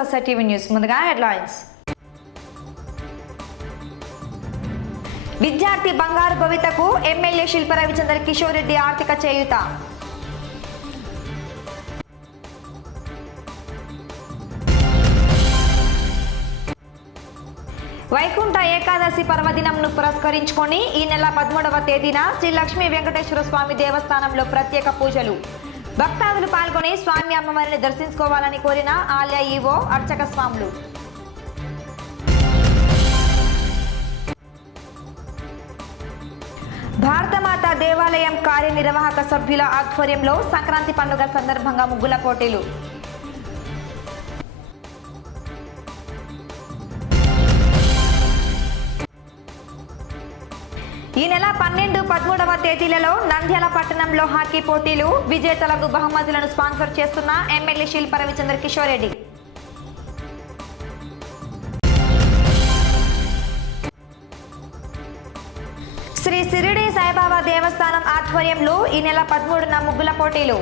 Society news. ముందుగా headlines. విద్యార్థి బంగారు భవితకు ఎమ్మెల్యే శిల్ప రవిచంద్ర కిషోర్ రెడ్డి ఆర్థిక చేయూత. వైకుంఠ ఏకాదశి పర్వదినంను పురస్కరించుకొని ఈ నెల 13వ తేదీన శ్రీ లక్ష్మీ వెంకటేశ్వర స్వామి దేవస్థానంలో ప్రత్యేక పూజలు. భక్తాదులు పాల్గొని స్వామి అమ్మవారిని దర్శించుకోవాలని కోరిన ఆలయ ఈవో అర్చక స్వాములు. భారతమాత దేవాలయం కార్యనిర్వాహక సభ్యుల ఆధ్వర్యంలో సంక్రాంతి పండుగ సందర్భంగా ముగ్గుల పోటీలు. ఈ నెల 12, 13వ తేదీలలో నంద్యాల పట్టణంలో హాకీ పోటీలు. విజేతలకు బహుమతులను స్పాన్సర్ చేస్తున్న ఎమ్మెల్యే శిల్ప రవిచంద్ర కిషోర్ రెడ్డి. శ్రీ షిరిడి సాయిబాబా దేవస్థానం ఆధ్వర్యంలో ఈ నెల 13న ముగ్గుల పోటీలు.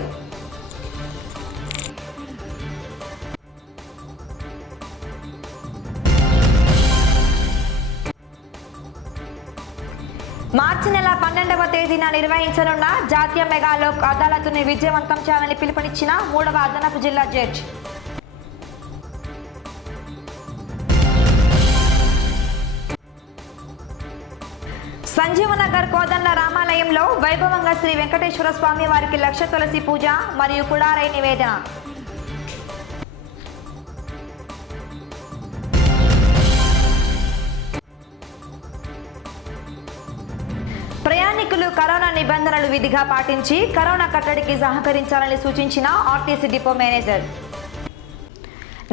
మార్చి నెల 12వ తేదీన నిర్వహించనున్న జాతీయ మెగా లోక్ అదాలత్ను విజయవంతం చేయాలని పిలుపునిచ్చిన 3వ అదనపు జిల్లా జడ్జి. సంజీవనగర్ కోదండ రామాలయంలో వైభవంగా శ్రీ వెంకటేశ్వర స్వామి వారికి లక్ష తులసి పూజ మరియు కుడారై నివేదన. ప్రయాణికులు కరోనా నిబంధనలు విధిగా పాటించి కరోనా కట్టడికి సహకరించాలని సూచించిన ఆర్టీసీ డిపో మేనేజర్.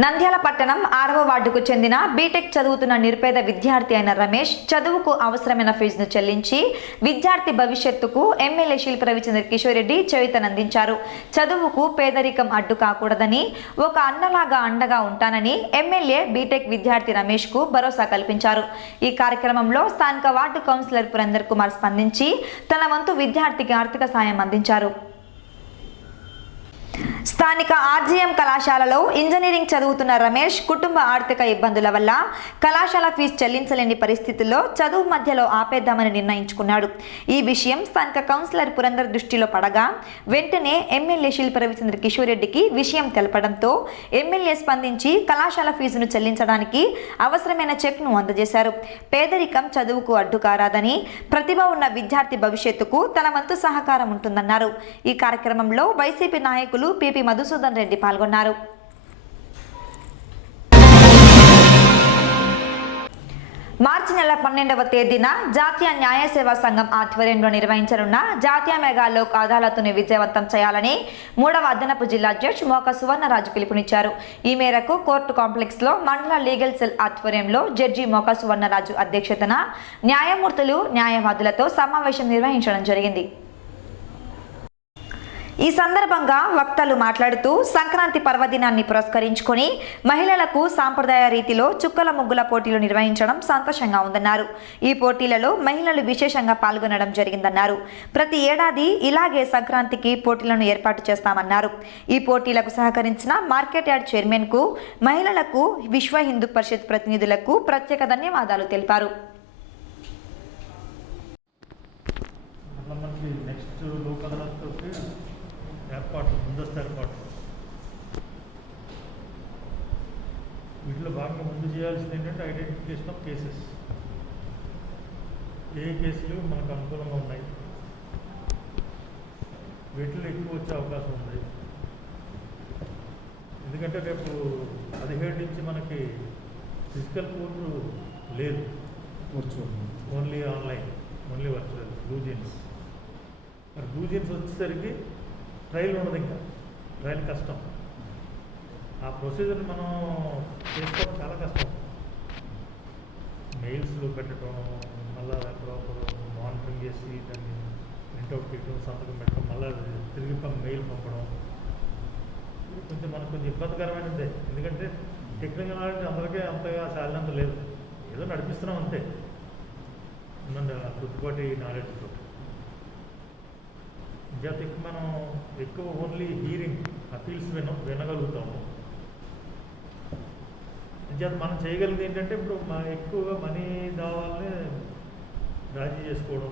నంద్యాల పట్టణం 6వ వార్డుకు చెందిన బీటెక్ చదువుతున్న నిరుపేద విద్యార్థి అయిన రమేష్ చదువుకు అవసరమైన ఫీజును చెల్లించి విద్యార్థి భవిష్యత్తుకు ఎమ్మెల్యే శిల్ప రవిచంద్ర కిషోర్ రెడ్డి చేయూతనందించారు. చదువుకు పేదరికం అడ్డు కాకూడదని, ఒక అన్నలాగా అండగా ఉంటానని ఎమ్మెల్యే బీటెక్ విద్యార్థి రమేష్ కు భరోసా కల్పించారు. ఈ కార్యక్రమంలో స్థానిక వార్డు కౌన్సిలర్ పురందర్ కుమార్ స్పందించి తన వంతు విద్యార్థికి ఆర్థిక సాయం అందించారు. స్థానిక ఆర్జీఎం కళాశాలలో ఇంజనీరింగ్ చదువుతున్న రమేష్ కుటుంబ ఆర్థిక ఇబ్బందుల వల్ల కళాశాల ఫీజు చెల్లించలేని పరిస్థితుల్లో చదువు మధ్యలో ఆపేద్దామని నిర్ణయించుకున్నాడు. ఈ విషయం స్థానిక కౌన్సిలర్ పురందర్ దృష్టిలో పడగా వెంటనే ఎమ్మెల్యే శిల్ప రవిచంద్ర కిషోర్ రెడ్డికి విషయం తెలపడంతో ఎమ్మెల్యే స్పందించి కళాశాల ఫీజును చెల్లించడానికి అవసరమైన చెక్ను అందజేశారు. పేదరికం చదువుకు అడ్డు కారాదని, ప్రతిభ ఉన్న విద్యార్థి భవిష్యత్తుకు తన వంతు సహకారం ఉంటుందన్నారు. ఈ కార్యక్రమంలో వైసీపీ నాయకులు పిపి మధుసూదన్ రెడ్డి పాల్గొన్నారు. మార్చి నెల 12వ తేదీన జాతీయ న్యాయ సేవా సంఘం ఆధ్వర్యంలో నిర్వహించనున్న జాతీయ మెగా లోక్ అదాలత్ను విజయవంతం చేయాలని 3వ అదనపు జిల్లా జడ్జి మోక సువర్ణరాజు పిలుపునిచ్చారు. ఈ మేరకు కోర్టు కాంప్లెక్స్ లో మండల లీగల్ సెల్ ఆధ్వర్యంలో జడ్జి మోక సువర్ణరాజు అధ్యక్షతన న్యాయమూర్తులు, న్యాయవాదులతో సమావేశం నిర్వహించడం జరిగింది. ఈ సందర్భంగా వక్తలు మాట్లాడుతూ సంక్రాంతి పర్వదినాన్ని పురస్కరించుకొని మహిళలకు సాంప్రదాయ రీతిలో చుక్కల ముగ్గుల పోటీలు నిర్వహించడం సంతోషంగా ఉందన్నారు. ఈ పోటీలలో మహిళలు విశేషంగా పాల్గొనడం జరిగిందన్నారు. ప్రతి ఏడాది ఇలాగే సంక్రాంతికి పోటీలను ఏర్పాటు చేస్తామన్నారు. ఈ పోటీలకు సహకరించిన మార్కెట్ యార్డ్ చైర్మన్ కు, మహిళలకు, విశ్వ హిందూ పరిషత్ ప్రతినిధులకు ప్రత్యేక ధన్యవాదాలు తెలిపారు. ముందస్తు ఏర్పాటు వీటిలో భాగంగా ముందు చేయాల్సింది ఏంటంటే ఐడెంటిఫికేషన్ ఆఫ్ కేసెస్. ఏ కేసులు మనకు అనుకూలంగా ఉన్నాయి, వీటిలో ఎక్కువ వచ్చే అవకాశం ఉంది. ఎందుకంటే రేపు 17 నుంచి మనకి ఫిజికల్ కోర్టు లేదు, ఓన్లీ ఆన్లైన్, ఓన్లీ వర్చువల్. బ్లూజెన్స్ మరి బ్లూజెన్స్ వచ్చేసరికి ట్రయల్ ఉండదు, ఇంకా ట్రయల్ కష్టం. ఆ ప్రొసీజర్ని మనం చేసుకోవడం చాలా కష్టం. మెయిల్స్లో పెట్టడం, మళ్ళీ ఎక్కడో మానిటరింగ్ చేసి దాన్ని ప్రింట్అవుట్ తీయడం, సంతకం పెట్టడం, మళ్ళీ తిరిగి మెయిల్ పంపడం కొంచెం మనకు కొంచెం ఇబ్బందికరమైనదే. ఎందుకంటే టెక్నికల్ నాలెడ్జ్ అందరికీ అంతగా సాలినంత లేదు, ఏదో నడిపిస్తున్నాం అంతే కొద్దిపాటి నాలెడ్జ్తో. జాతికి మనం ఎక్కువ ఓన్లీ హీరింగ్ అపీల్స్ వినగలుగుతాము. అంచేత మనం చేయగలిగింది ఏంటంటే ఇప్పుడు ఎక్కువగా మనీ దావాలని రాజీ చేసుకోవడం.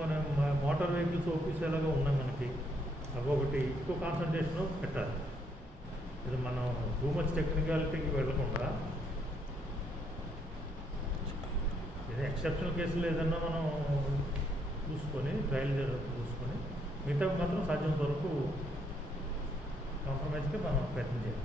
మనం మోటార్ వెహికల్స్ ఒప్పించేలాగా ఉన్నాయి మనకి, అవి ఒకటి ఎక్కువ కాన్సన్ట్రేషన్ పెట్టాలి. ఇది మనం టూ మచ్ టెక్నికాలిటీకి వెళ్ళకుండా ఏదో ఎక్సెప్షనల్ కేసులు ఏదన్నా మనం చూసుకొని ట్రయల్ చూసుకొని మిగతా మాత్రం సాధ్యమైనంత వరకు కాంప్రమైజ్కి మనం ప్రయత్నం చేయాలి.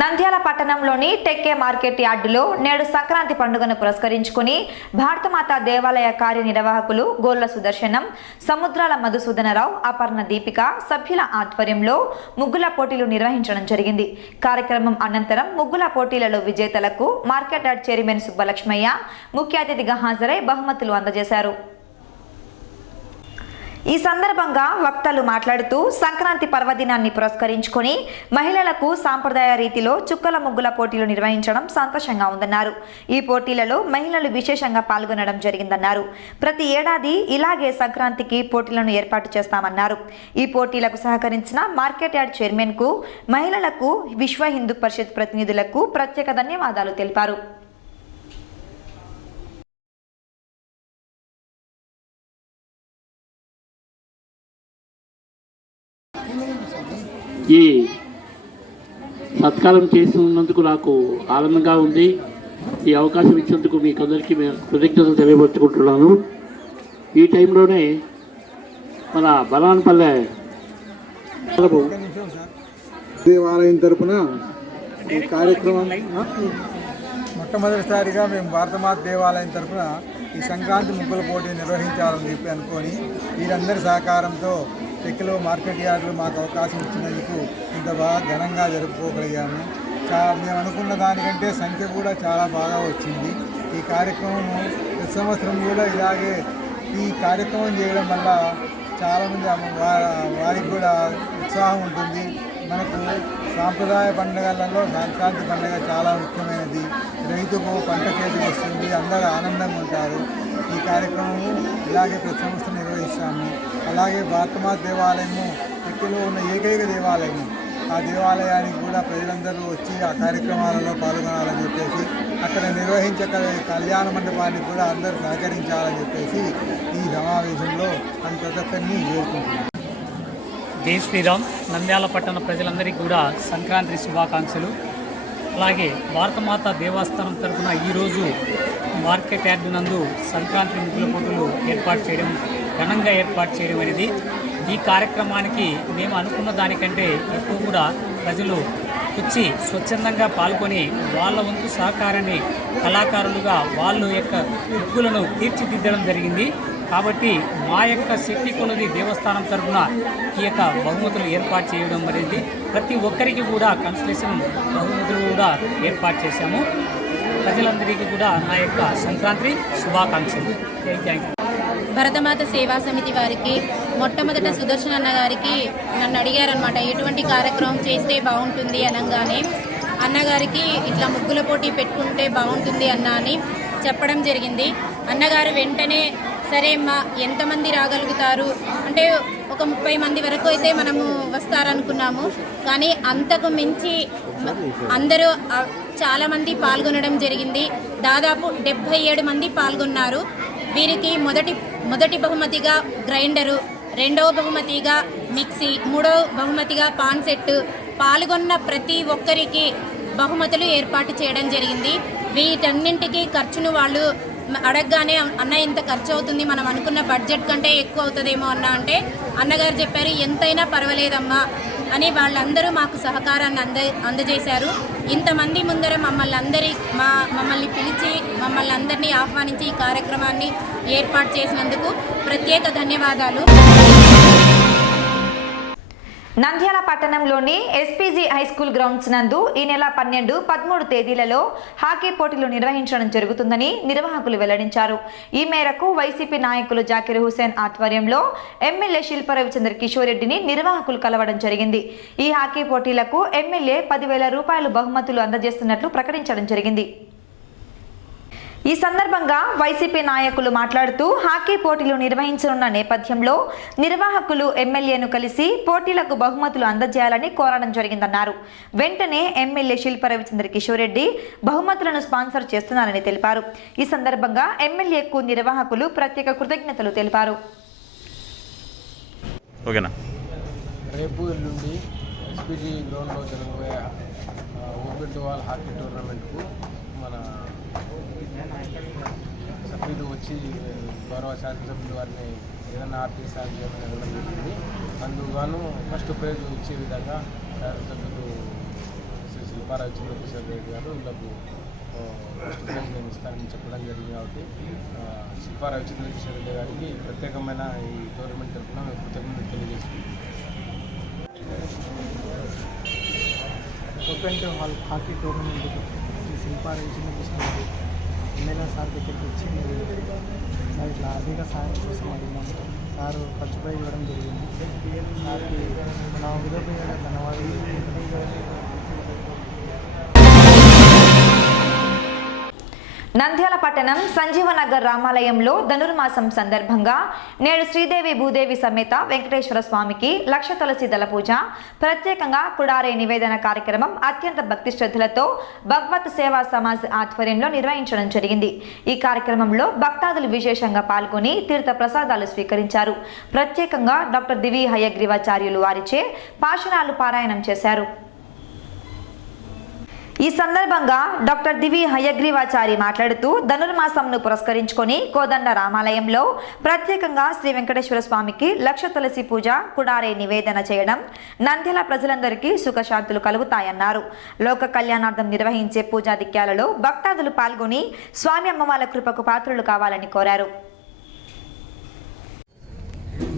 నంద్యాల పట్టణంలోని టెక్కే మార్కెట్ యార్డులో నేడు సంక్రాంతి పండుగను పురస్కరించుకుని భారతమాత దేవాలయ కార్యనిర్వాహకులు గోళ్ల సుదర్శనం, సముద్రాల మధుసూదనరావు, అపర్ణ దీపిక సభ్యుల ఆధ్వర్యంలో ముగ్గుల పోటీలు నిర్వహించడం జరిగింది. కార్యక్రమం అనంతరం ముగ్గుల పోటీలలో విజేతలకు మార్కెట్ యార్డ్ చైర్మన్ సుబ్బలక్ష్మయ్య ముఖ్య అతిథిగా హాజరై బహుమతులు అందజేశారు. ఈ సందర్భంగా వక్తలు మాట్లాడుతూ సంక్రాంతి పర్వదినాన్ని పురస్కరించుకొని మహిళలకు సాంప్రదాయ రీతిలో చుక్కల ముగ్గుల పోటీలు నిర్వహించడం సంతోషంగా ఉందన్నారు. ఈ పోటీలలో మహిళలు విశేషంగా పాల్గొనడం జరిగిందన్నారు. ప్రతి ఏడాది ఇలాగే సంక్రాంతికి పోటీలను ఏర్పాటు చేస్తామన్నారు. ఈ పోటీలకు సహకరించిన మార్కెట్ యార్డ్ చైర్మన్ కు, మహిళలకు, విశ్వ హిందూ పరిషత్ ప్రతినిధులకు ప్రత్యేక ధన్యవాదాలు తెలిపారు. ఈ సత్కారం చేసినందుకు నాకు ఆనందంగా ఉంది. ఈ అవకాశం ఇచ్చినందుకు మీకు అందరికీ కృతజ్ఞతలు తెలియపరుచుకుంటున్నాను. ఈ టైంలోనే మన బనాన్పల్లె దేవాలయం తరపున ఈ కార్యక్రమం మొట్టమొదటిసారిగా మేము భారతమాత దేవాలయం తరపున ఈ సంక్రాంతి ముగ్గుల పోటీ నిర్వహించాలని చెప్పి అనుకొని వీరందరి సహకారంతో టెక్లో మార్కెట్ యార్డులో మాకు అవకాశం ఇచ్చినందుకు ఇంత బాగా ఘనంగా జరుపుకోగలిగాము. మేము అనుకున్న దానికంటే సంఖ్య కూడా చాలా బాగా వచ్చింది. ఈ కార్యక్రమం ప్రతి సంవత్సరం కూడా ఇలాగే ఈ కార్యక్రమం చేయడం వల్ల చాలామంది వారికి కూడా ఉత్సాహం ఉంటుంది. మనకు సాంప్రదాయ పండుగలలో సంక్రాంతి పండుగ చాలా ముఖ్యమైనది. రైతుకు పంట చేతికి వస్తుంది, అందరూ ఆనందంగా ఉంటారు. ఈ కార్యక్రమము ఇలాగే ప్రతి సంవత్సరం నిర్వహిస్తాము. అలాగే భారతమాత దేవాలయము ఇక్కడలో ఉన్న ఏకైక దేవాలయము. ఆ దేవాలయానికి కూడా ప్రజలందరూ వచ్చి ఆ కార్యక్రమాలలో పాల్గొనాలని చెప్పేసి, అక్కడ నిర్వహించే కళ్యాణ మండపానికి కూడా అందరూ సహకరించాలని చెప్పేసి ఈ సమావేశంలో ప్రతి ఒక్కరిని వేడుకుంటున్నాను. జై శ్రీరామ్. నంద్యాల పట్టణ ప్రజలందరికీ కూడా సంక్రాంతి శుభాకాంక్షలు. అలాగే భారతమాత దేవస్థానం తరఫున ఈరోజు మార్కెట్ యార్డు నందు సంక్రాంతి ముగ్గుల పోటీలు ఘనంగా ఏర్పాటు చేయడం అనేది ఈ కార్యక్రమానికి మేము అనుకున్న దానికంటే ఎక్కువ కూడా ప్రజలు వచ్చి స్వచ్ఛందంగా పాల్గొని వాళ్ళ వంతు సహకారాన్ని కళాకారులుగా వాళ్ళ యొక్క ముగ్గులను తీర్చిదిద్దడం జరిగింది. కాబట్టి మా యొక్క శక్తి కొలది దేవస్థానం తరఫున ఈ యొక్క బహుమతులు ఏర్పాటు చేయడం అనేది ప్రతి ఒక్కరికి కూడా కన్సలేషన్ బహుమతులు కూడా ఏర్పాటు చేశాము. ప్రజలందరికీ కూడా నా యొక్క సంక్రాంతి శుభాకాంక్షలు. Thank you. భరతమాత సేవా సమితి వారికి మొట్టమొదట సుదర్శన్ అన్న గారికి నన్ను అడిగారనమాట, ఎటువంటి కార్యక్రమం చేస్తే బాగుంటుంది అనగానే అన్నగారికి ఇట్లా ముగ్గుల పోటీ పెట్టుకుంటే బాగుంటుంది అన్న అని చెప్పడం జరిగింది. అన్నగారు వెంటనే సరే ఎంతమంది రాగలుగుతారు అంటే ఒక 30 మంది వరకు అయితే మనము వస్తారనుకున్నాము. కానీ అంతకు మించి అందరూ చాలామంది పాల్గొనడం జరిగింది. దాదాపు 77 మంది పాల్గొన్నారు. వీరికి మొదటి బహుమతిగా గ్రైండరు, రెండవ బహుమతిగా మిక్సీ, మూడవ బహుమతిగా పాన్ సెట్, పాల్గొన్న ప్రతి ఒక్కరికి బహుమతులు ఏర్పాటు చేయడం జరిగింది. వీటన్నింటికి ఖర్చును వాళ్ళు అడగగానే అన్న ఇంత ఖర్చు అవుతుంది, మనం అనుకున్న బడ్జెట్ కంటే ఎక్కువ అవుతుందేమో అన్న అంటే అన్నగారు చెప్పారు ఎంతైనా పర్వాలేదమ్మా అని. వాళ్ళందరూ మాకు సహకారాన్ని అందజేశారు. ఇంతమంది ముందర మమ్మల్ని పిలిచి మమ్మల్ని అందరినీ ఆహ్వానించి ఈ కార్యక్రమాన్ని ఏర్పాటు చేసినందుకు ప్రత్యేక ధన్యవాదాలు. నంద్యాల పట్టణంలోని ఎస్పీజీ హై స్కూల్ గ్రౌండ్స్ నందు ఈ నెల 12, 13 తేదీలలో హాకీ పోటీలు నిర్వహించడం జరుగుతుందని నిర్వాహకులు వెల్లడించారు. ఈ మేరకు వైసీపీ నాయకులు జాకీర్ హుసేన్ ఆధ్వర్యంలో ఎమ్మెల్యే శిల్ప రవిచంద్ర కిషోర్ రెడ్డిని నిర్వాహకులు కలవడం జరిగింది. ఈ హాకీ పోటీలకు ఎమ్మెల్యే 10,000 రూపాయలు బహుమతులు అందజేస్తున్నట్లు ప్రకటించడం జరిగింది. ఈ సందర్భంగా వైసీపీ నాయకులు మాట్లాడుతూ హాకీ పోటీలు నిర్వహించనున్న నేపథ్యంలో నిర్వాహకులు ఎమ్మెల్యేను కలిసి పోటీలకు బహుమతులు అందజేయాలని కోరడం జరిగిందన్నారు. వెంటనే ఎమ్మెల్యే శిల్ప రవిచంద్ర కిషోర్ రెడ్డి బహుమతులను స్పాన్సర్ చేస్తున్నారని తెలిపారు. ఈ సందర్భంగా ఎమ్మెల్యేకు నిర్వాహకులు ప్రత్యేక కృతజ్ఞతలు తెలిపారు. రేపు ఎల్లుండి ఎస్పీజీ గ్రౌండ్లో జరగబోయే ఓపెన్ టు ఆల్ హాకీ టోర్నమెంట్కు మన సభ్యులు వచ్చి గౌరవ శాసనసభ్యులు వారిని ఏదైనా ఆర్థిక సాయం చేయమని అడగడం జరిగింది. అందుకు ఫస్ట్ ప్రైజ్ ఇచ్చే విధంగా శాసనసభ్యులు శ్రీ శిల్పా రవిచంద్ర కిషోర్ రెడ్డి గారు వీళ్ళకు ఫస్ట్ ప్రైజ్ నేను ఇస్తానని చెప్పడం జరిగింది. కాబట్టి శిల్పా రవిచంద్ర కిషోర్ రెడ్డి గారికి ప్రత్యేకమైన ఈ టోర్నమెంట్ తరఫున మేము కృతజ్ఞతలు తెలియజేస్తున్నాం. ఓపెన్ టు హాల్ హాకీ టోర్నమెంట్కి శ్రీ శిల్పా రవిచంద్ర కిషోర్ రెడ్డి ఎమ్మెల్యే సార్ దగ్గరికి వచ్చి మీరు సార్ ఇట్లా ఆర్థిక సాయం కోసం అడిగినాము. సారు ఖర్చు పై ఇవ్వడం జరిగింది. సార్కి నా హృదయపూర్వక ధన్యవాదాలు. నంద్యాల పట్టణం సంజీవనగర్ రామాలయంలో ధనుర్మాసం సందర్భంగా నేడు శ్రీదేవి భూదేవి సమేత వెంకటేశ్వర స్వామికి లక్ష తులసి దళ పూజ, ప్రత్యేకంగా కుడారే నివేదన కార్యక్రమం అత్యంత భక్తి శ్రద్ధలతో భగవత్ సేవా సమాజ్ ఆధ్వర్యంలో నిర్వహించడం జరిగింది. ఈ కార్యక్రమంలో భక్తాదులు విశేషంగా పాల్గొని తీర్థ ప్రసాదాలు స్వీకరించారు. ప్రత్యేకంగా డాక్టర్ దివి హయగ్రీవాచార్యులు వారిచే పాశురాలు పారాయణం చేశారు. ఈ సందర్భంగా డాక్టర్ దివి హయగ్రీవాచారి మాట్లాడుతూ ధనుర్మాసంను పురస్కరించుకొని కోదండ రామాలయంలో ప్రత్యేకంగా శ్రీ వెంకటేశ్వర స్వామికి లక్ష తులసి పూజ, కుడారే నివేదన చేయడం నంద్యాల ప్రజలందరికీ సుఖశాంతులు కలుగుతాయన్నారు. లోక కళ్యాణార్థం నిర్వహించే పూజాధిక్యాలలో భక్తాదులు పాల్గొని స్వామి అమ్మవార్ల కృపకు పాత్రులు కావాలని కోరారు.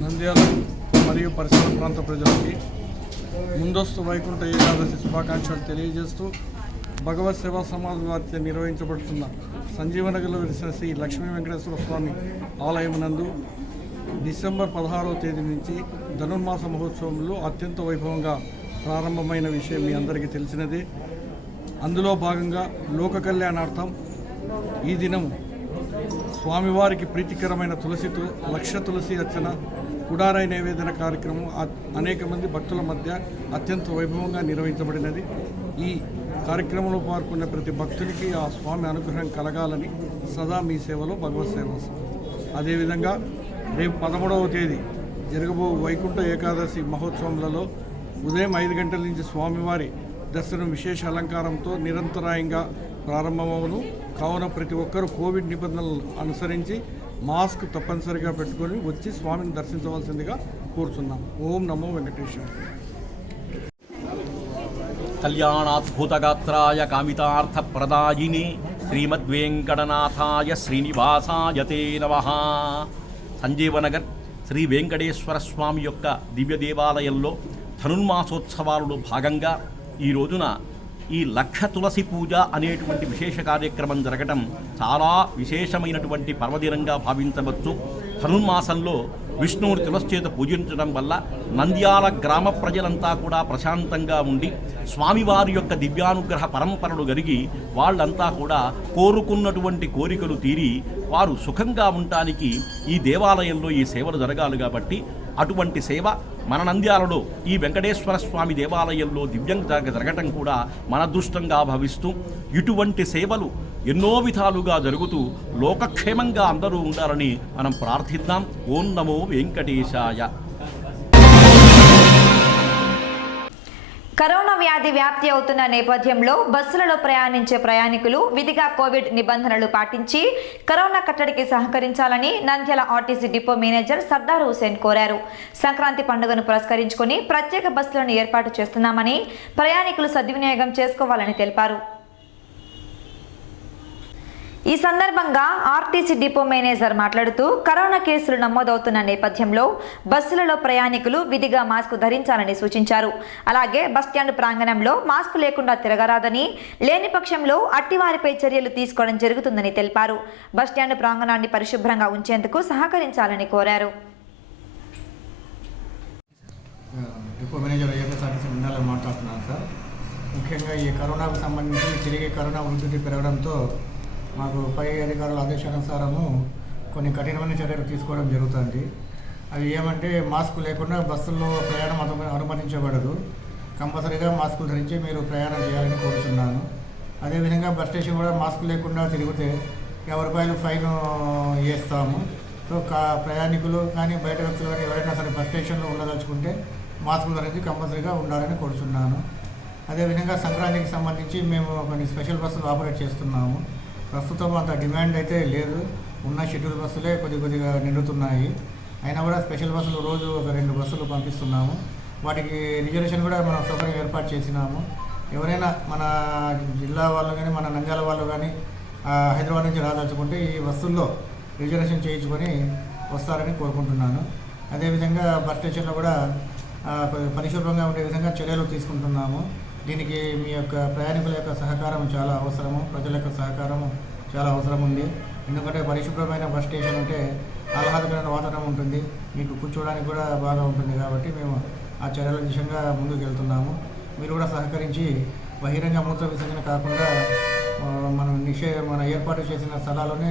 నంద్యాల మరియు పరిసర ప్రాంత ప్రజలకి ముందస్తు వైకుంఠ ఏకాదశి శుభాకాంక్షలు తెలియజేస్తూ భగవత్ సేవా సమాజ్ వారిచే నిర్వహించబడుతున్న సంజీవనగర్లో వెలిసిన శ్రీ లక్ష్మీ వెంకటేశ్వర స్వామి ఆలయం నందు డిసెంబర్ 16వ తేదీ నుంచి ధనుర్మాస మహోత్సవంలో అత్యంత వైభవంగా ప్రారంభమైన విషయం మీ అందరికీ తెలిసినదే. అందులో భాగంగా లోక కళ్యాణార్థం ఈ దినం స్వామివారికి ప్రీతికరమైన తులసితో లక్ష తులసి అర్చన, కుడారాయి నైవేదన కార్యక్రమం అనేక మంది భక్తుల మధ్య అత్యంత వైభవంగా నిర్వహించబడినది. ఈ కార్యక్రమంలో పాల్గొన్న ప్రతి భక్తునికి ఆ స్వామి అనుగ్రహం కలగాలని సదా మీ సేవలో భగవత్ సేవ. అదేవిధంగా రేపు 13వ తేదీ జరగబో వైకుంఠ ఏకాదశి మహోత్సవంలో ఉదయం 5 గంటల నుంచి స్వామివారి దర్శనం విశేష అలంకారంతో నిరంతరాయంగా ప్రారంభమవును. కావున ప్రతి ఒక్కరూ కోవిడ్ నిబంధనలు అనుసరించి మాస్క్ తప్పనిసరిగా పెట్టుకొని వచ్చి స్వామిని దర్శించవలసిందిగా కోరుచున్నాం. ఓం నమో వెంకటేశ్వర. కళ్యాణాద్భుతగాత్రాయ కామితార్థప్రదాయిని శ్రీమద్వేంకటనాథాయ శ్రీనివాసాయ తే నమః. సంజీవనగర్ శ్రీ వెంకటేశ్వర స్వామి యొక్క దివ్య దేవాలయంలో ధనుర్మాసోత్సవాలలో భాగంగా ఈ రోజున ఈ లక్ష తులసి పూజ అనేటువంటి విశేష కార్యక్రమం జరగటం చాలా విశేషమైనటువంటి పర్వదినంగా భావించవచ్చు. ధనుర్మాసంలో విష్ణువుని తులసి చేత పూజించడం వల్ల నంద్యాల గ్రామ ప్రజలంతా కూడా ప్రశాంతంగా ఉండి స్వామివారి యొక్క దివ్యానుగ్రహ పరంపరలు కలిగి వాళ్ళంతా కూడా కోరుకున్నటువంటి కోరికలు తీరి వారు సుఖంగా ఉండటానికి ఈ దేవాలయంలో ఈ సేవలు జరగాలి. కాబట్టి అటువంటి సేవ మన నంద్యాలలో ఈ వెంకటేశ్వర స్వామి దేవాలయంలో దివ్యంగా జరగటం కూడా మన అదృష్టంగా భావిస్తూ ఇటువంటి సేవలు ఎన్నో విధాలుగా జరుగుతూ లోకక్షేమంగా అందరూ ఉండాలని మనం ప్రార్థిద్దాం. ఓం నమో వెంకటేశాయ. కరోనా వ్యాధి వ్యాప్తి అవుతున్న నేపథ్యంలో బస్సులలో ప్రయాణించే ప్రయాణికులు విధిగా కోవిడ్ నిబంధనలు పాటించి కరోనా కట్టడికి సహకరించాలని Nandyal RTC depot manager Sardar Hussain కోరారు. సంక్రాంతి పండుగను పురస్కరించుకొని ప్రత్యేక బస్సులను ఏర్పాటు చేస్తున్నామని ప్రయాణికులు సద్వినియోగం చేసుకోవాలని తెలిపారు. ఈ సందర్భంగా ఆర్టీసీ డిపో మేనేజర్ మాట్లాడుతూ కరోనా కేసులు నమోదవుతున్న నేపథ్యంలో బస్సులలో ప్రయాణికులు విధిగా మాస్క్ ధరించాలని సూచించారు. అలాగే బస్టాండ్ ప్రాంగణంలో మాస్క్ లేకుండా తిరగరాదని, లేని పక్షంలో అట్టివారిపై చర్యలు తీసుకోవడం జరుగుతుందని తెలిపారు. బస్టాండ్ ప్రాంగణాన్ని పరిశుభ్రంగా ఉంచేందుకు సహకరించాలని కోరారు. డిపో మేనేజర్ మాట్లాడుతున్నాను సార్. ముఖ్యంగా ఈ కరోనాకు సంబంధించి తిరిగి కరోనా ఉధృతి పెరగడంతో మాకు పై అధికారుల ఆదేశానుసారము కొన్ని కఠినమైన చర్యలు తీసుకోవడం జరుగుతుంది. అవి ఏమంటే మాస్క్ లేకుండా బస్సుల్లో ప్రయాణం అనుమతించబడదు. కంపల్సరీగా మాస్కులు ధరించి మీరు ప్రయాణం చేయాలని కోరుతున్నాను. అదేవిధంగా బస్ స్టేషన్ కూడా మాస్క్ లేకుండా తిరిగితే 50 రూపాయలు ఫైన్ వేస్తాము. సో ప్రయాణికులు కానీ బయట వ్యక్తులు కానీ ఎవరైనా సరే బస్ స్టేషన్లో ఉండదలుచుకుంటే మాస్కులు ధరించి కంపల్సరీగా ఉండాలని కోరుతున్నాను. అదేవిధంగా సంక్రాంతికి సంబంధించి మేము కొన్ని స్పెషల్ బస్సులు ఆపరేట్ చేస్తున్నాము. ప్రస్తుతం అంత డిమాండ్ అయితే లేదు. ఉన్న షెడ్యూల్ బస్సులే కొద్దిగా నిండుతున్నాయి. అయినా కూడా స్పెషల్ బస్సులు రోజు ఒక 2 బస్సులు పంపిస్తున్నాము. వాటికి రిజర్వేషన్ కూడా మనం సౌకర్యం ఏర్పాటు చేసినాము. ఎవరైనా మన జిల్లా వాళ్ళు కానీ మన నంద్యాల వాళ్ళు కానీ హైదరాబాద్ నుంచి రాదలుచుకుంటే ఈ బస్సుల్లో రిజర్వేషన్ చేయించుకొని వస్తారని కోరుకుంటున్నాను. అదేవిధంగా బస్ స్టేషన్లో కూడా పరిశుభ్రంగా ఉండే విధంగా చర్యలు తీసుకుంటున్నాము. దీనికి మీ యొక్క ప్రయాణికుల యొక్క సహకారం చాలా అవసరము, ప్రజల యొక్క సహకారం చాలా అవసరం ఉంది. ఎందుకంటే పరిశుభ్రమైన బస్ స్టేషన్ ఉంటే ఆహ్లాదకరమైన వాతావరణం ఉంటుంది, మీకు కూర్చోవడానికి కూడా బాగా ఉంటుంది. కాబట్టి మేము ఆ చర్యల దిశగా ముందుకు వెళ్తున్నాము. మీరు కూడా సహకరించి బహిరంగ మూత్ర విసర్జన కాకుండా మన ఏర్పాటు చేసిన స్థలాల్లోనే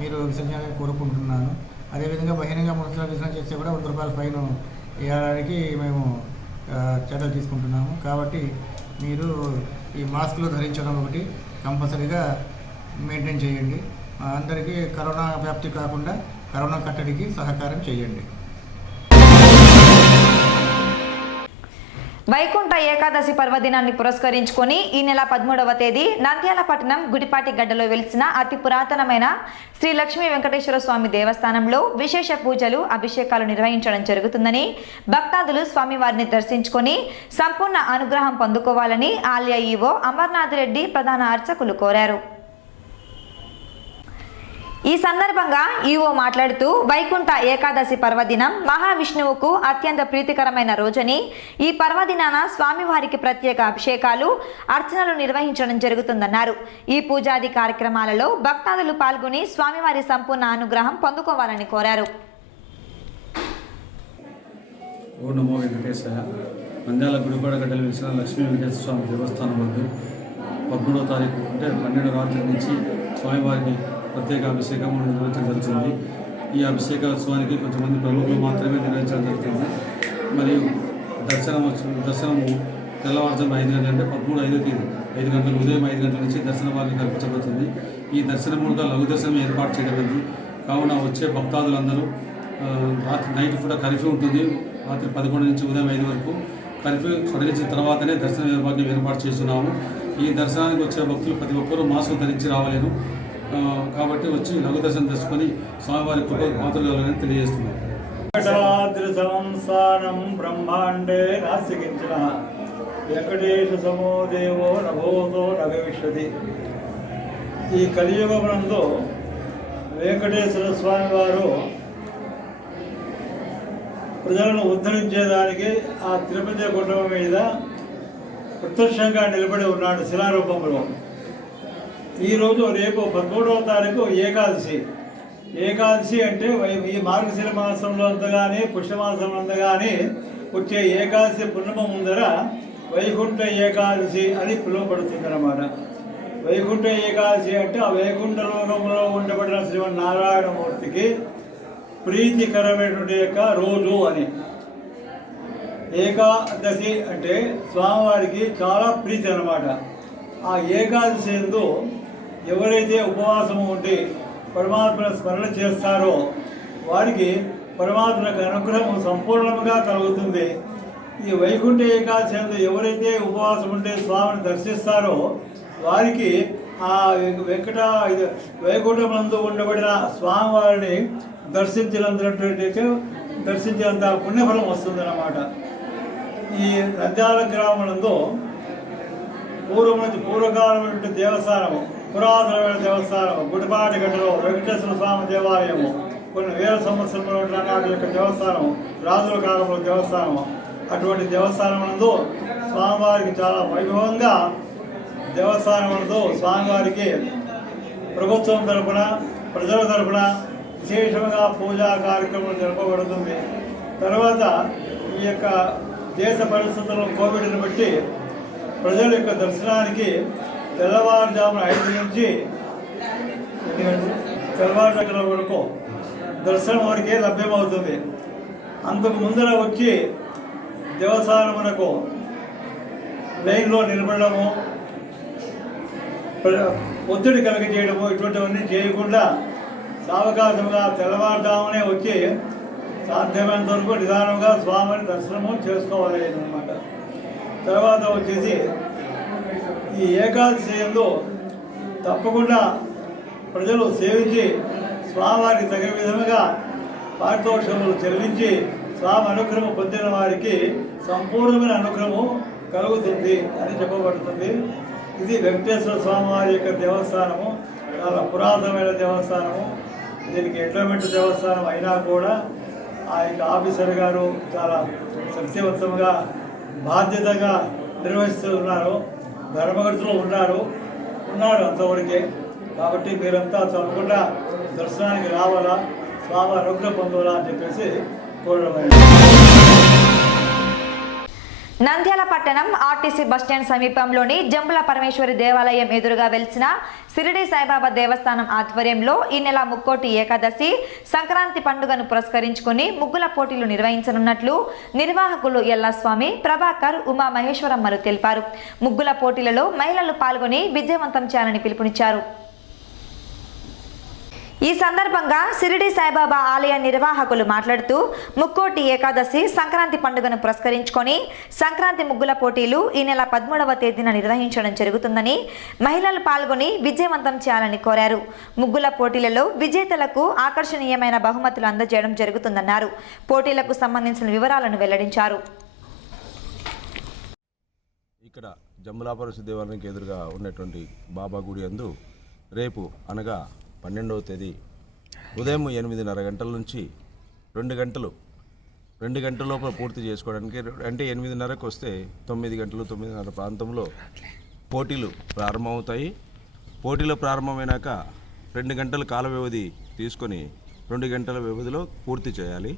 మీరు విసర్జన కోరుకుంటున్నాను. అదేవిధంగా బహిరంగ మూత్ర విసర్జన చేస్తే కూడా 100 రూపాయల ఫైన్ వేయడానికి మేము చర్యలు తీసుకుంటున్నాము. కాబట్టి మీరు ఈ మాస్కులు ధరించడం ఒకటి కంపల్సరీగా మెయింటైన్ చేయండి. అందరికీ కరోనా వ్యాప్తి కాకుండా కరోనా కట్టడికి సహకారం చేయండి. వైకుంఠ ఏకాదశి పర్వదినాన్ని పురస్కరించుకొని ఈ నెల 13వ తేదీ నంద్యాల పట్టణం గుడిపాటి గడ్డలో వెలిసిన అతి పురాతనమైన శ్రీ లక్ష్మీ వెంకటేశ్వర స్వామి దేవస్థానంలో విశేష పూజలు, అభిషేకాలు నిర్వహించడం జరుగుతుందని భక్తాదులు స్వామివారిని దర్శించుకొని సంపూర్ణ అనుగ్రహం పొందుకోవాలని ఆలయ ఈవో అమర్నాథ్ రెడ్డి ప్రధాన అర్చకులు కోరారు. ఈ సందర్భంగా ఈవో మాట్లాడుతూ వైకుంఠ ఏకాదశి పర్వదినం మహావిష్ణువుకు అత్యంత ప్రీతికరమైన రోజని, ఈ పర్వదినాన స్వామివారికి ప్రత్యేక అభిషేకాలు, అర్చనలు నిర్వహించడం జరుగుతుందన్నారు. ఈ పూజాది కార్యక్రమాలలో భక్తాదులు పాల్గొని స్వామివారి సంపూర్ణ అనుగ్రహం పొందుకోవాలని కోరారు. ఓం నమో వెంకటేశాయ. నంద్యాల గుడిపాడ గడ్డలు వెలిసిన లక్ష్మీ వెంకటేశ్వర స్వామి దేవస్థానం వద్ద 13వ తారీఖు అంటే 12 రాత్రి నుంచి స్వామివారికి ప్రత్యేక అభిషేకం నిర్వహించడం జరుగుతుంది. ఈ అభిషేకోత్సవానికి కొంతమంది ప్రముఖులు మాత్రమే నిర్వహించడం జరుగుతుంది. మరియు దర్శనము తెల్లవారుజాము 5 గంటల అంటే 13/5 గంటల ఉదయం 5 గంటల నుంచి దర్శనం వారికి కల్పించబడుతుంది. ఈ దర్శనముగా లఘు దర్శనం ఏర్పాటు చేయడం కావున వచ్చే భక్తాదులందరూ నైట్ పూట కర్ఫ్యూ ఉంటుంది. రాత్రి 11 నుంచి ఉదయం 5 వరకు కర్ఫ్యూ సడలించిన తర్వాతనే దర్శన ఏర్పాటు చేస్తున్నాము. ఈ దర్శనానికి వచ్చే భక్తులు ప్రతి ఒక్కరూ మాస్క్ ధరించి రావలేను. కాబట్టి వచ్చి లఘు దర్శనం చేసుకొని స్వామివారి కృప పాత్రలని తెలియజేస్తున్నారు. సంసారం బ్రహ్మాండే నాస్తికించిన వెంకటేశ సమో దేవో నభోతో నభవిష్యతి. ఈ కలియుగమునందు వెంకటేశ్వర స్వామి వారు ప్రజలను ఉద్ధరించేదానికి ఆ తిరుపతి గుండం మీద ప్రత్యక్షంగా నిలబడి ఉన్నాడు శిలారూపంలో. ఈరోజు రేపు 13వ తారీఖు ఏకాదశి. ఏకాదశి అంటే ఈ మార్గశిర మాసంలో అంతా కానీ పుష్యమాసంలో అంతా కానీ వచ్చే ఏకాదశి పున్నమ ముందర వైకుంఠ ఏకాదశి అని పిలువబడుతుంది అన్నమాట. వైకుంఠ ఏకాదశి అంటే ఆ వైకుంఠ లోకంలో ఉండబడిన శ్రీమన్నారాయణమూర్తికి ప్రీతికరమైనటువంటి యొక్క రోజు అని. ఏకాదశి అంటే స్వామివారికి చాలా ప్రీతి అన్నమాట. ఆ ఏకాదశి యందు ఎవరైతే ఉపవాసము ఉండి పరమాత్మను స్మరణ చేస్తారో వారికి పరమాత్మ యొక్క అనుగ్రహం సంపూర్ణంగా కలుగుతుంది. ఈ వైకుంఠ ఏకాదశి యందు ఎవరైతే ఉపవాసం ఉంటే స్వామిని దర్శిస్తారో వారికి ఆ వైకుంఠమందు ఉండబడిన స్వామివారిని దర్శించినంత పుణ్యఫలం వస్తుందన్నమాట. ఈ నంద్యాల గ్రామమునందు పూర్వకాలమైనటువంటి దేవస్థానము, పురాతనమైన దేవస్థానము, గుడిపాటి గడ్డలో వెంకటేశ్వర స్వామి దేవాలయము, కొన్ని వేల సంవత్సరంలో నాటి యొక్క దేవస్థానము, రాజుల కాలంలో దేవస్థానము. అటువంటి దేవస్థానమునందు స్వామివారికి చాలా వైభవంగా దేవస్థానమునందు స్వామివారికి ప్రభుత్వం తరపున ప్రజల తరపున విశేషంగా పూజా కార్యక్రమం జరపబడుతుంది. తర్వాత ఈ యొక్క దేశ పరిస్థితులను కోవిడ్ని బట్టి ప్రజల యొక్క దర్శనానికి తెల్లవారుజామున 5 నుంచి ఎందుకంటే తెల్లవారుజామున వరకు దర్శనం వరకే లభ్యమవుతుంది. అందుకు ముందర వచ్చి దేవస్థానమునకు లైన్లో నిలబడము, ఒత్తిడి కలిగజేయడము ఇటువంటివన్నీ చేయకుండా సావకాశంగా తెల్లవారుజామునే వచ్చి సాధ్యమైనంత వరకు నిదానంగా స్వామిని దర్శనము చేసుకోవాలి అన్నమాట. తర్వాత వచ్చేసి ఈ ఏకాదశి యందు తప్పకుండా ప్రజలు సేవించి స్వామివారికి తగిన విధముగా పారితోషములు చెల్లించి స్వామి అనుగ్రహం పొందిన వారికి సంపూర్ణమైన అనుగ్రహం కలుగుతుంది అని చెప్పబడుతుంది. ఇది వెంకటేశ్వర స్వామివారి యొక్క దేవస్థానము. చాలా పురాతనమైన దేవస్థానము. దీనికి ఎండోమెంట్ దేవస్థానం అయినా కూడా ఆ యొక్క ఆఫీసర్ గారు చాలా శక్తివంతంగా బాధ్యతగా నిర్వహిస్తూ ఉన్నారు. ధర్మగతులు ఉన్నారు అంతవరకే. కాబట్టి మీరంతా తప్పకుండా దర్శనానికి రావాలా, స్వామి అనుగ్రహం పొందాలా అని చెప్పేసి కోరడం. నంద్యాల పట్టణం ఆర్టీసీ బస్టాండ్ సమీపంలోని జంబుల పరమేశ్వరి దేవాలయం ఎదురుగా వెలిసిన షిరిడి సాయిబాబా దేవస్థానం ఆధ్వర్యంలో ఈ నెల ముక్కోటి ఏకాదశి సంక్రాంతి పండుగను పురస్కరించుకుని ముగ్గుల పోటీలు నిర్వహించనున్నట్లు నిర్వాహకులు ఎల్లాస్వామి, ప్రభాకర్, ఉమా మహేశ్వరమ్మలు తెలిపారు. ముగ్గుల పోటీలలో మహిళలు పాల్గొని విజయవంతం చేయాలని పిలుపునిచ్చారు. ఈ సందర్భంగా షిరిడి సాయిబాబా ఆలయ నిర్వాహకులు మాట్లాడుతూ ముక్కోటి ఏకాదశి సంక్రాంతి పండుగను పురస్కరించుకొని సంక్రాంతి ముగ్గుల పోటీలు ఈ నెల 13వ తేదీన నిర్వహించడం జరుగుతుందని, మహిళలు పాల్గొని విజయవంతం చేయాలని కోరారు. ముగ్గుల పోటీలలో విజేతలకు ఆకర్షణీయమైన బహుమతులు అందజేయడం జరుగుతుందన్నారు. పోటీలకు సంబంధించిన వివరాలను వెల్లడించారు. ఇక్కడ జంబులాపరశు దేవాలయానికి ఎదురుగా ఉన్నటువంటి బాబా గుడి యందు రేపు అనగా 12వ తేదీ ఉదయం 8:30 గంటల నుంచి 2 గంటల లోపల పూర్తి చేసుకోవడానికి, అంటే 8:30కు వస్తే 9 గంటలు 9:30 ప్రాంతంలో పోటీలు ప్రారంభమవుతాయి. పోటీలు ప్రారంభమైనాక 2 గంటల కాల వ్యవధి తీసుకొని 2 గంటల వ్యవధిలో పూర్తి చేయాలి.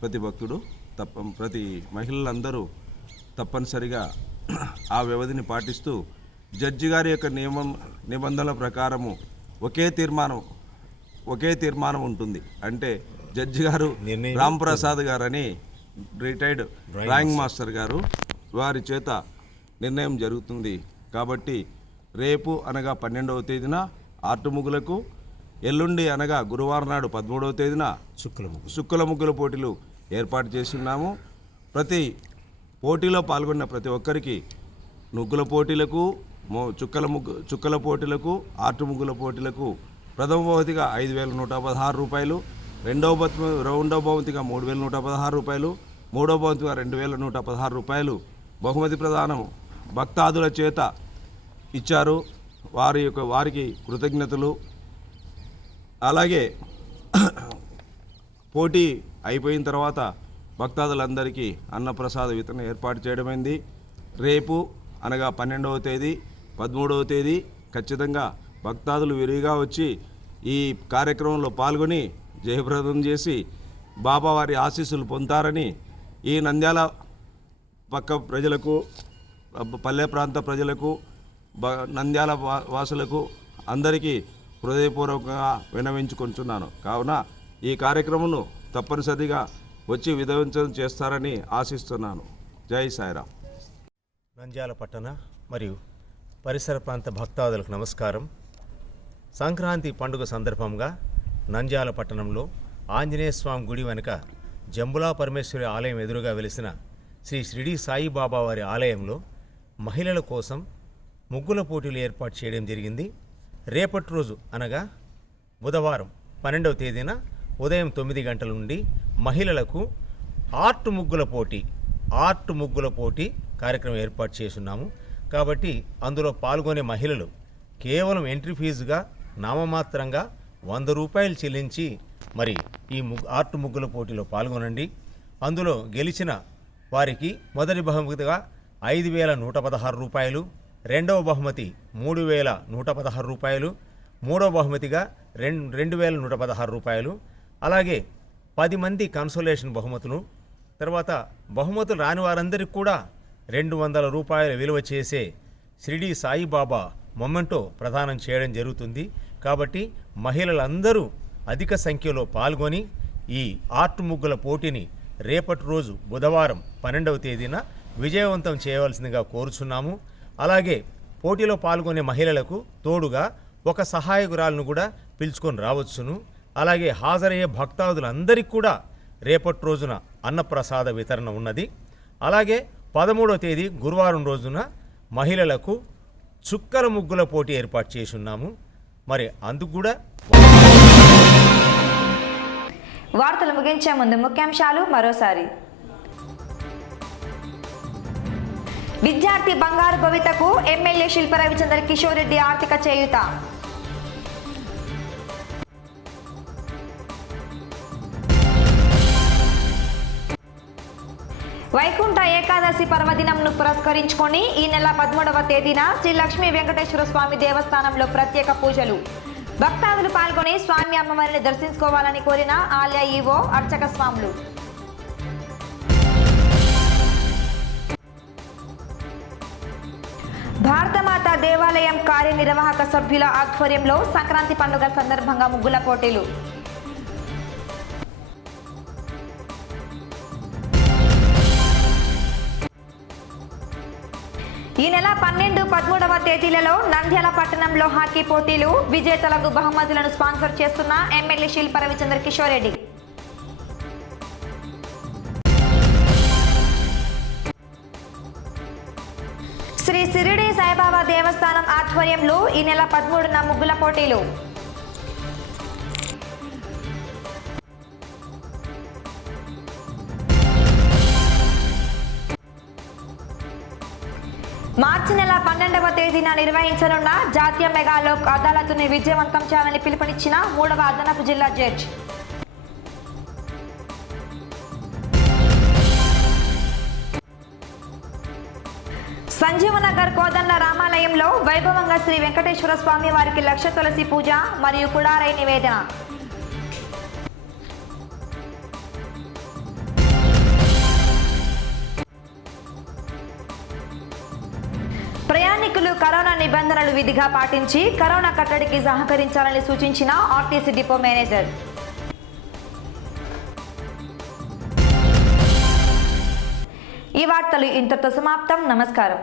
ప్రతి భక్తుడు ప్రతి మహిళలందరూ తప్పనిసరిగా ఆ వ్యవధిని పాటిస్తూ జడ్జి గారి యొక్క నిబంధనల ప్రకారము ఒకే తీర్మానం ఉంటుంది. అంటే జడ్జి గారు రాంప్రసాద్ గారని రిటైర్డ్ డ్రాయింగ్ మాస్టర్ గారు, వారి చేత నిర్ణయం జరుగుతుంది. కాబట్టి రేపు అనగా 12వ తేదీన ఆర్ట్ ముగ్గులకు, ఎల్లుండి అనగా గురువారం నాడు 13వ తేదీన శుక్కుల ముగ్గుల పోటీలు ఏర్పాటు చేస్తున్నాము. ప్రతి పోటీలో పాల్గొన్న ప్రతి ఒక్కరికి ముగ్గుల పోటీలకు, చుక్కల పోటీలకు, ఆర్ట్ ముగ్గుల పోటీలకు ప్రథమ బహుమతిగా 5,116 రూపాయలు, రెండవ బహుమతిగా 3,116 రూపాయలు, మూడవ బహుమతిగా 2,116 రూపాయలు బహుమతి ప్రదానం భక్తాదుల చేత ఇచ్చారు. వారికి కృతజ్ఞతలు. అలాగే పోటీ అయిపోయిన తర్వాత భక్తాదులందరికీ అన్నప్రసాద వితరణ ఏర్పాటు చేయడమైంది. రేపు అనగా 12వ తేదీ 13వ తేదీ ఖచ్చితంగా భక్తాదులు విరివిగా వచ్చి ఈ కార్యక్రమంలో పాల్గొని జయప్రదం చేసి బాబావారి ఆశీస్సులు పొందుతారని ఈ నంద్యాల పక్క ప్రజలకు, పల్లె ప్రాంత ప్రజలకు, నంద్యాల వాసులకు అందరికీ హృదయపూర్వకంగా విన్నవించుకుంటున్నాను. కావున ఈ కార్యక్రమంను తప్పనిసరిగా వచ్చి విజయవంతం చేస్తారని ఆశిస్తున్నాను. జై సాయిరాం. నంద్యాల పట్టణ మరియు పరిసర ప్రాంత భక్తాదులకు నమస్కారం. సంక్రాంతి పండుగ సందర్భంగా నంద్యాల పట్టణంలో ఆంజనేయ స్వామి గుడి వెనుక జంబులా పరమేశ్వరి ఆలయం ఎదురుగా వెలిసిన శ్రీ షిరిడి సాయిబాబా వారి ఆలయంలో మహిళల కోసం ముగ్గుల పోటీలు ఏర్పాటు చేయడం జరిగింది. రేపటి రోజు అనగా బుధవారం 12వ తేదీన ఉదయం 9 గంటల నుండి మహిళలకు ఆర్ట్ ముగ్గుల పోటీ కార్యక్రమం ఏర్పాటు చేస్తున్నాము. కాబట్టి అందులో పాల్గొనే మహిళలు కేవలం ఎంట్రీ ఫీజుగా నామమాత్రంగా 100 రూపాయలు చెల్లించి మరి ఈ ఆర్ట్ ముగ్గుల పోటీలో పాల్గొనండి. అందులో గెలిచిన వారికి మొదటి బహుమతిగా 5,116 రూపాయలు, రెండవ బహుమతి 3,116 రూపాయలు, మూడవ బహుమతిగా 2,116 రూపాయలు, అలాగే 10 మంది కన్సోలేషన్ బహుమతులు, తర్వాత బహుమతులు రాని వారందరికీ కూడా 200 రూపాయల విలువ చేసే షిరిడి సాయిబాబా మొమెంటో ప్రదానం చేయడం జరుగుతుంది. కాబట్టి మహిళలందరూ అధిక సంఖ్యలో పాల్గొని ఈ ఆర్ట్ ముగ్గుల పోటీని రేపటి రోజు బుధవారం 12వ తేదీన విజయవంతం చేయవలసిందిగా కోరుచున్నాము. అలాగే పోటీలో పాల్గొనే మహిళలకు తోడుగా ఒక సహాయకురాలను కూడా పిలుచుకొని రావచ్చును. అలాగే హాజరయ్యే భక్తాదులందరికీ కూడా రేపటి రోజున అన్నప్రసాద వితరణ ఉన్నది. అలాగే 13వ తేదీ గురువారం రోజున మహిళలకు చుక్కల ముగ్గుల పోటీ ఏర్పాటు చేసి ఉన్నాము. మరి అందుకు కూడా వార్తలు ముగించే ముందు ముఖ్యాంశాలు మరోసారి. విద్యార్థి బంగారు భవితకు ఎమ్మెల్యే శిల్ప రవిచంద్ర కిషోర్ రెడ్డి ఆర్థిక చేయూత. వైకుంఠ ఏకాదశి పర్వదినంను పురస్కరించుకొని ఈ నెల 13వ తేదీన శ్రీ లక్ష్మీ వెంకటేశ్వర స్వామి దేవస్థానంలో ప్రత్యేక పూజలు. భక్తాదులు పాల్గొని స్వామి అమ్మవారిని దర్శించుకోవాలని కోరిన ఆలయ ఈవో అర్చక స్వాములు. భారతమాత దేవాలయం కార్యనిర్వాహక సభ్యుల ఆధ్వర్యంలో సంక్రాంతి పండుగ సందర్భంగా ముగ్గుల పోటీలు. ఈ నెల 12, 13వ తేదీలలో నంద్యాల పట్టణంలో హాకీ పోటీలు. విజేతలకు బహుమతులను స్పాన్సర్ చేస్తున్న ఎమ్మెల్యే శిల్ప రవిచంద్ర కిషోర్ రెడ్డి. శ్రీ షిరిడి సాయిబాబా దేవస్థానం ఆధ్వర్యంలో ఈ నెల 13న ముగ్గుల పోటీలు. మార్చి నెల 12వ తేదీన నిర్వహించనున్న జాతీయ మెగా లోక్ అదాలత్ను విజయవంతం చేయాలని పిలుపునిచ్చిన 3వ అదనపు జిల్లా జడ్జి. సంజీవనగర్ కోదండ రామాలయంలో వైభవంగా శ్రీ వెంకటేశ్వర స్వామి వారికి లక్ష తులసి పూజ మరియు కుడారై నివేదన. ప్రయాణికులు కరోనా నిబంధనలు విధిగా పాటించి కరోనా కట్టడికి సహకరించాలని సూచించిన ఆర్టీసీ డిపో మేనేజర్. ఈ వార్తలు ఇంతటితో సమాప్తం. నమస్కారం.